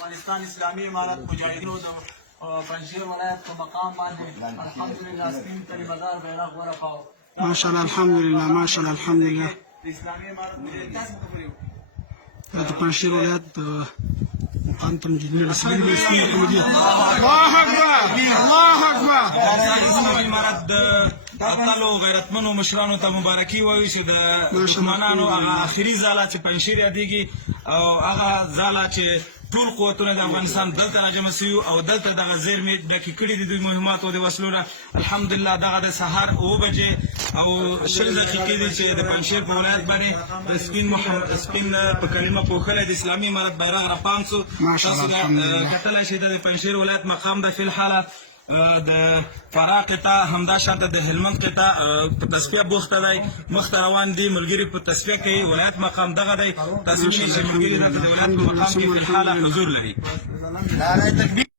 افغانستان اسلامي امارت مجاهدینو د پنجشیر ولایت په مقام باندې الحمدلله سپین کلمدار بیرغ ورپاو. ماشاءالله الحمدلله ماشاءالله الحمدلله. د اسلامي امارت مجاهدین تاسو خبرې وکړئ. د پنجشیر ولایت مقام ته مجاهدین رسېدلي دي. سپین کلمدار الله اکبر الله اکبر. اسلامي امارت د اتلو غیرتمنو مشرانو ته مبارکي وایو چې د دښمنانو هغه آخري ځاله چې پنجشیر یادېږي او هغه ځاله چې ټول قوتونه د افغانستان دلته راجمع سوي او دلته دغه زیرمې ډکې کړي دي دوی مهمات او د وسلو نه. الحمدلله دغه د سهار 7 بجې او 20 دقیقې دي چې د پنجشیر په ولایت باندې د سپین په کلمه پوښلی د اسلامي امارت بیرغ راپام سو. تاسو کتلی شئ د پنجشیر ولایت مقام د فی الحاله د فراه قطعه همدا شانته د هلمند قطعه په تصفیه بوخته دی، مخته روان دي ملګري په تصفیه کوي. ولایت مقام دغه دی. تاسو چې ملګري دلته د ولایت په مقام کې فی الحاله حضور لري.